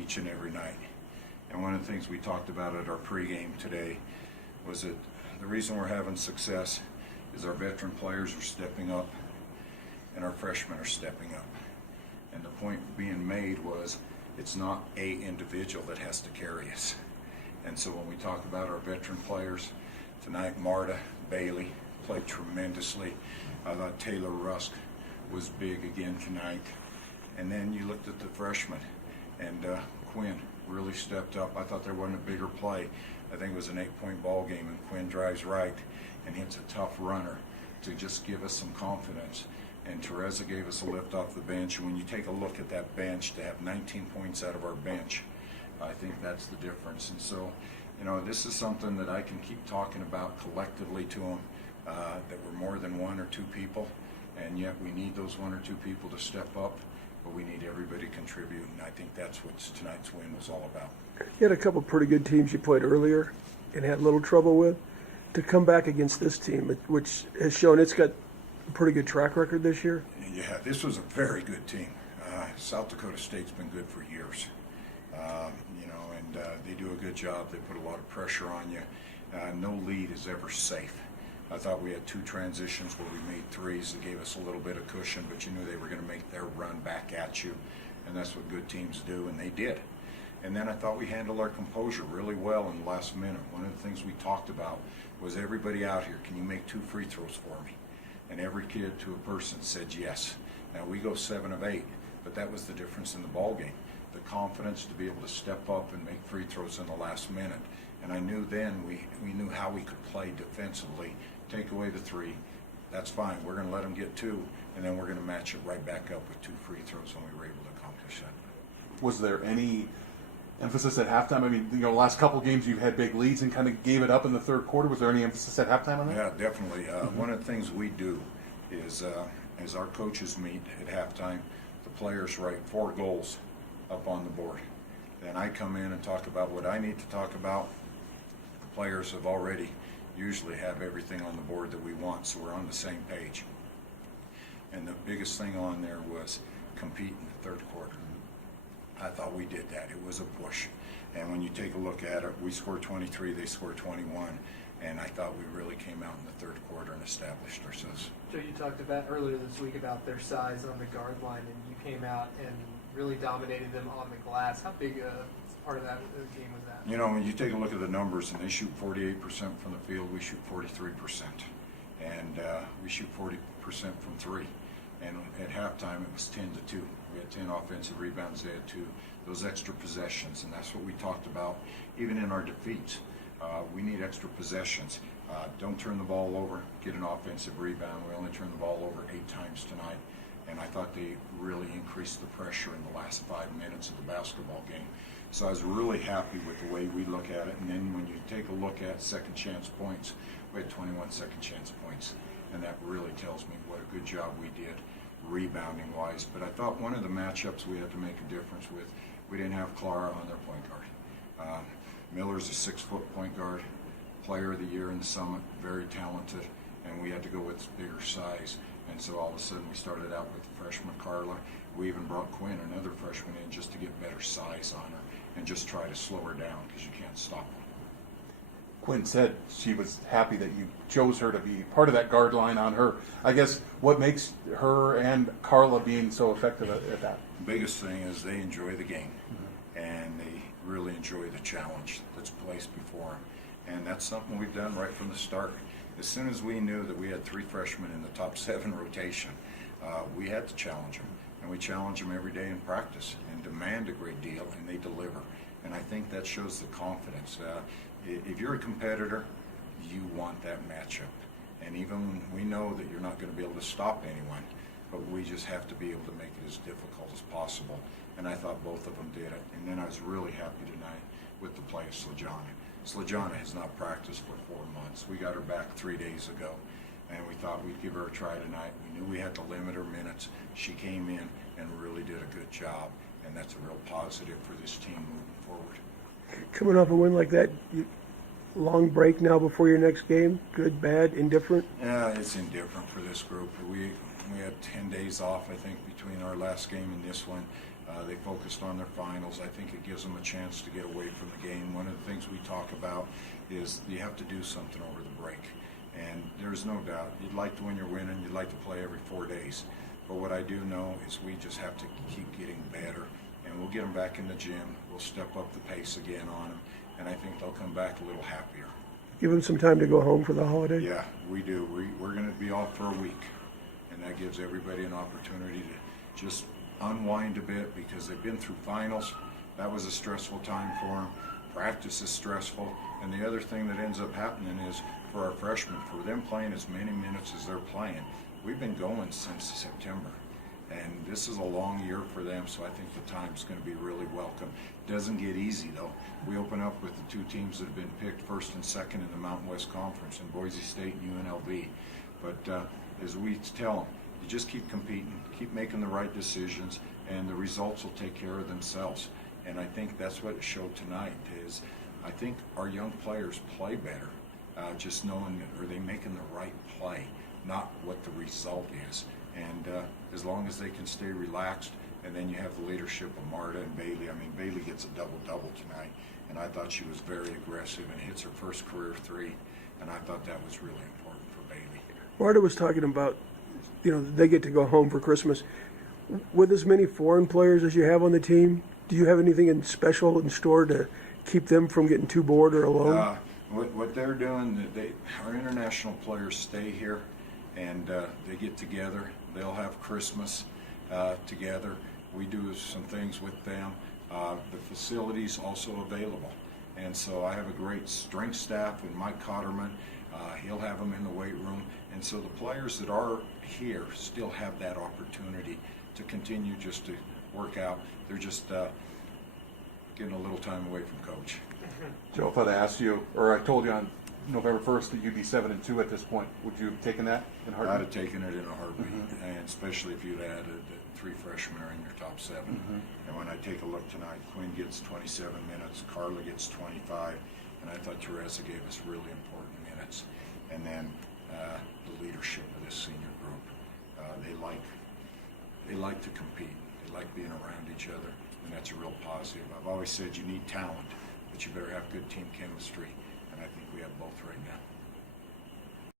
each and every night. And one of the things we talked about at our pregame today was that the reason we're having success is our veteran players are stepping up and our freshmen are stepping up. And the point being made was it's not a individual that has to carry us. And so when we talk about our veteran players, tonight Marta, Bailey played tremendously. I thought Taylor Rusk was big again tonight. And then you looked at the freshmen, and Quinn really stepped up. I thought there wasn't a bigger play. I think it was an 8-point ball game, and Quinn drives right and hits a tough runner to just give us some confidence. And Teresa gave us a lift off the bench. And when you take a look at that bench, to have 19 points out of our bench, I think that's the difference. And so, this is something that I can keep talking about collectively to them, that we're more than one or two people, and yet we need those one or two people to step up, but we need everybody to contribute, and I think that's what tonight's win was all about. You had a couple pretty good teams you played earlier and had little trouble with. To come back against this team, which has shown it's got a pretty good track record this year. Yeah, this was a very good team. South Dakota State's been good for years. And they do a good job. They put a lot of pressure on you. No lead is ever safe. I thought we had two transitions where we made threes that gave us a little bit of cushion, but you knew they were going to make their run back at you, and that's what good teams do, and they did. And then I thought we handled our composure really well in the last minute. One of the things we talked about was everybody out here, can you make 2 free throws for me? And every kid to a person said yes. Now we go 7 of 8, but that was the difference in the ball game. The confidence to be able to step up and make free throws in the last minute. And I knew then we knew how we could play defensively. Take away the 3, that's fine. We're going to let them get 2, and then we're going to match it right back up with 2 free throws, and we were able to accomplish that. Was there any emphasis at halftime? I mean, the last couple of games you've had big leads and kind of gave it up in the third quarter. Was there any emphasis at halftime on that? Yeah, definitely. One of the things we do is, as our coaches meet at halftime, the players write 4 goals up on the board. Then I come in and talk about what I need to talk about. The players have already usually have everything on the board that we want, so we're on the same page. And the biggest thing on there was compete in the third quarter. I thought we did that. It was a push. And when you take a look at it, we scored 23, they scored 21, and I thought we really came out in the third quarter and established ourselves. Joe, you talked about earlier this week about their size on the guard line, and you came out and really dominated them on the glass. How big a part of that game was that? When you take a look at the numbers, and they shoot 48% from the field, we shoot 43%. And we shoot 40% from 3. And at halftime, it was 10-2. We had 10 offensive rebounds, they had 2. Those extra possessions, and that's what we talked about, even in our defeats. We need extra possessions. Don't turn the ball over, get an offensive rebound. We only turned the ball over 8 times tonight. And I thought they really increased the pressure in the last 5 minutes of the basketball game. So I was really happy with the way we look at it. And then when you take a look at second chance points, we had 21 second chance points. And that really tells me what a good job we did rebounding wise. But I thought one of the matchups we had to make a difference with, we didn't have Clara on their point guard. Miller's a 6-foot point guard, player of the year in the Summit, very talented, and we had to go with bigger size. And so all of a sudden we started out with the freshman Carla. We even brought Quinn, another freshman, in just to get better size on her and just try to slow her down because you can't stop her. Quinn said she was happy that you chose her to be part of that guard line on her. I guess what makes her and Carla being so effective at that? The biggest thing is they enjoy the game, and they really enjoy the challenge that's placed before them. And that's something we've done right from the start. As soon as we knew that we had 3 freshmen in the top 7 rotation, we had to challenge them. And we challenge them every day in practice and demand a great deal, and they deliver. And I think that shows the confidence. If you're a competitor, you want that matchup. And even we know that you're not going to be able to stop anyone, but we just have to be able to make it as difficult as possible. And I thought both of them did it. And then I was really happy tonight with the play of Slajana. Slajana has not practiced for 4 months. We got her back 3 days ago, and we thought we'd give her a try tonight. We knew we had to limit her minutes. She came in and really did a good job, and that's a real positive for this team moving forward. Coming off a win like that, long break now before your next game? Good, bad, indifferent? Yeah, it's indifferent for this group. We had 10 days off, I think, between our last game and this one. They focused on their finals. I think it gives them a chance to get away from the game. One of the things we talk about is you have to do something over the break. And there's no doubt, you'd like to, when you're winning, you'd like to play every 4 days. But what I do know is we just have to keep getting better. And we'll get them back in the gym. We'll step up the pace again on them. And I think they'll come back a little happier. Give them some time to go home for the holiday. Yeah, we do. We're going to be off for a week. And that gives everybody an opportunity to just unwind a bit because they've been through finals. That was a stressful time for them. Practice is stressful. And the other thing that ends up happening is for our freshmen, for them playing as many minutes as they're playing, we've been going since September. And this is a long year for them, so I think the time's going to be really welcome. Doesn't get easy, though. We open up with the two teams that have been picked first and second in the Mountain West Conference, in Boise State and UNLV. But as we tell them, you just keep competing, keep making the right decisions, and the results will take care of themselves. And I think that's what it showed tonight is I think our young players play better, just knowing that are they making the right play, not what the result is. And as long as they can stay relaxed, and then you have the leadership of Marta and Bailey. I mean, Bailey gets a double-double tonight, and I thought she was very aggressive and hits her first career 3, and I thought that was really important for Bailey. Marta was talking about, they get to go home for Christmas. With as many foreign players as you have on the team, do you have anything special in store to keep them from getting too bored or alone? What they're doing, our international players stay here, and they get together. They'll have Christmas together. We do some things with them. The facility's also available. And so I have a great strength staff with Mike Cotterman. He'll have them in the weight room. And so the players that are here still have that opportunity to continue just to work out. They're just getting a little time away from coach. Joe, if I'd asked you, or I told you on November 1st that you'd be 7-2 at this point, would you have taken that in a I'd heartbeat? have taken it in a heartbeat, and especially if you'd added that 3 freshmen are in your top 7. And when I take a look tonight, Quinn gets 27 minutes, Carla gets 25, and I thought Teresa gave us really important minutes. And then the leadership of this senior group, they like to compete. They like being around each other, and that's a real positive. I've always said you need talent, but you better have good team chemistry, and I think we have both right now.